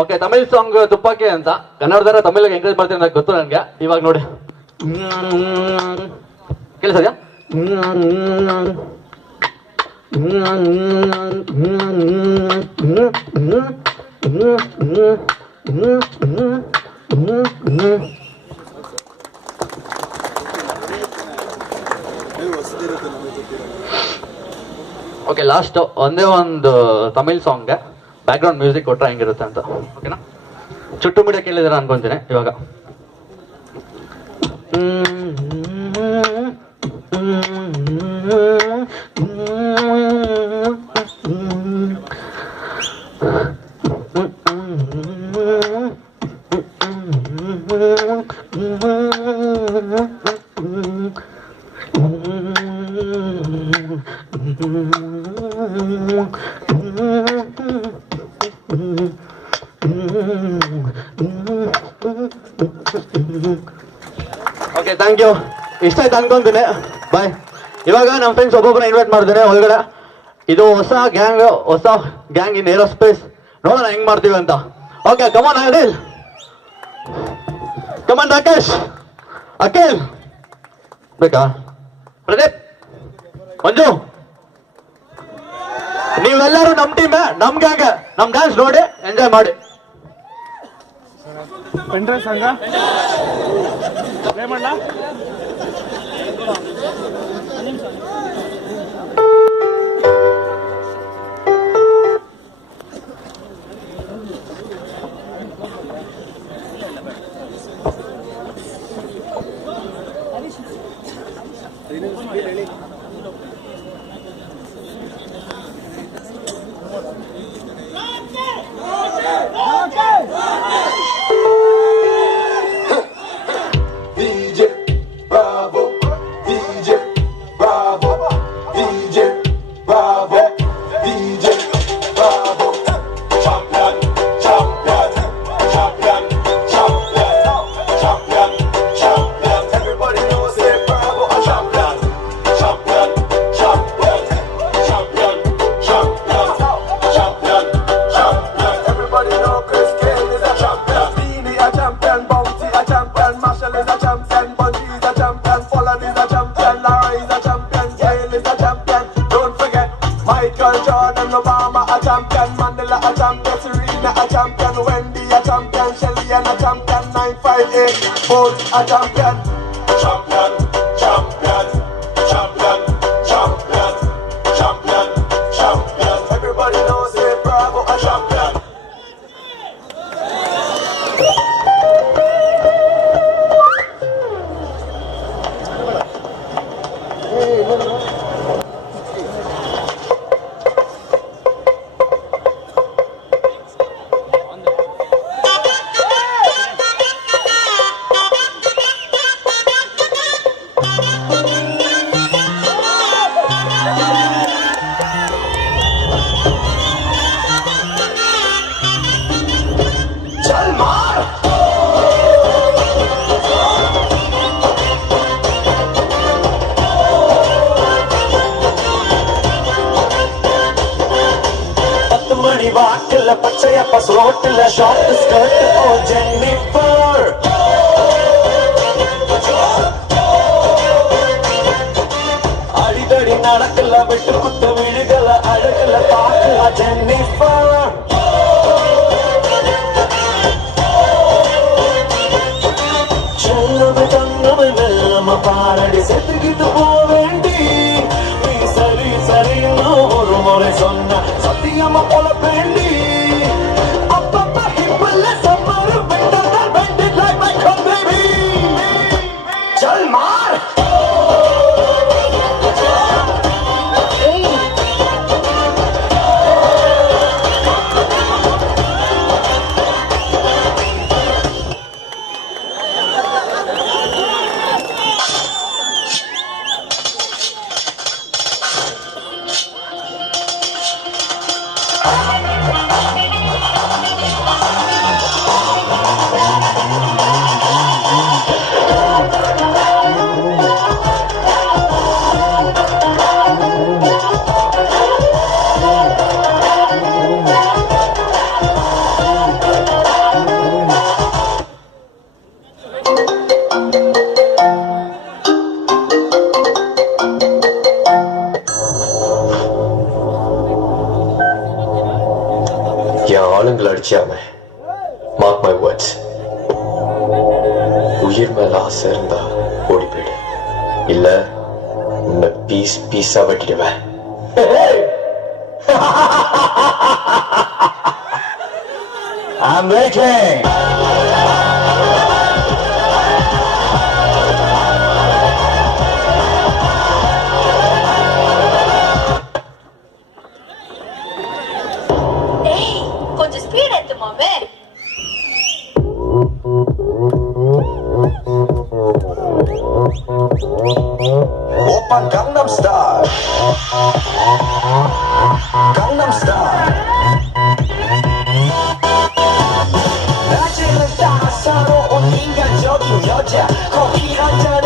Okay, Tamil song ತುಪ್ಪಾಕಿ ಅಂತ. ಕನ್ನಡದವರ ತಮಿಳಿಗೆ encourage ಮಾಡ್ತೀನಿ ಅಂತ ಗೊತ್ತು ನನಗೆ. ಇವಾಗ ನೋಡಿ, ಕೇಳಿಸದ್ಯಾ? ಓಕೆ, ಲಾಸ್ಟ್ ಒಂದೇ ಒಂದು ತಮಿಳ್ ಸಾಂಗ್ಗೆ ಬ್ಯಾಕ್ಗ್ರೌಂಡ್ ಮ್ಯೂಸಿಕ್ ಕೊಟ್ಟರೆ ಹೆಂಗಿರುತ್ತೆ ಅಂತ. ಓಕೆನಾ? ಚುಟ್ಟು ಮಿಡಿಯ ಕೇಳಿದಾರ ಅನ್ಕೊಂತೀನಿ ಇವಾಗ. Okay, thank you. ಇಷ್ಟ ಆಯ್ತು ಅನ್ಕೊಂತೀನಿ. ಬಾಯ್. ಇವಾಗ ನಮ್ಮ ಫ್ರೆಂಡ್ಸ್ ಒಬ್ಬೊಬ್ಬರ ಇನ್ವೈಟ್ ಮಾಡ್ತೀನಿ ಒಳಗಡೆ. ಇದು ಹೊಸ ಗ್ಯಾಂಗ್ ಇನ್ ಏರೋಸ್ಪೇಸ್. ನೋಡೋಣ ಹೆಂಗ್ ಮಾಡ್ತೀವಿ ಅಂತ. ಓಕೆ, ಕಮಾನ್ ಅನಿಲ್, ಕಮಾನ್ ರಾಕೇಶ್, ಅಖಿಲ್ ಬೇಕಾ, ಪ್ರದೀಪ್, ಮಂಜು, ನೀವೆಲ್ಲರೂ ನಮ್ ಟೀಮ್, ನಮ್ ಗ್ಯಾಂಗ್, ನಮ್ ಡ್ಯಾನ್ಸ್ ನೋಡಿ ಎಂಜಾಯ್ ಮಾಡಿ. ಸಂಘ ಪ್ಲೇ ಮಾಡ್ಲಾ? A champion, champion, champion, champion, champion, champion, champion. Everybody knows say Bravo a champion. Pachaiyappa ஸ்லோட்டில் ஷார்ட் ஸ்கர்ட் ஓ ஜென்னிஃபர் அடிதடி நடக்கல விட்டு குத்து விழுகல அழகல பாக்கல ஜென்னிஃபர் செல்லமே தங்கமே மெல்லம பாரடி செத்துக்கிட்டு போவேண்டி நீ சரி சரின்னு ஒரு முறை சொன்ன சத்தியமா போல வேண்டி படிச்சியாம மார்க் மை வேர்ட்ஸ் உயிர் மேல ஆசை இருந்தா ஓடி போயிடு இல்ல உன்னை பீஸ் பீஸா வெட்டிடுவேன் I'm waiting. கொஞ்சம் ஸ்பீட் எடுத்து மாமே Open Gangnam Style. Gangnam Style. 낮에는 따사로운 인간적인 여자 커피 한잔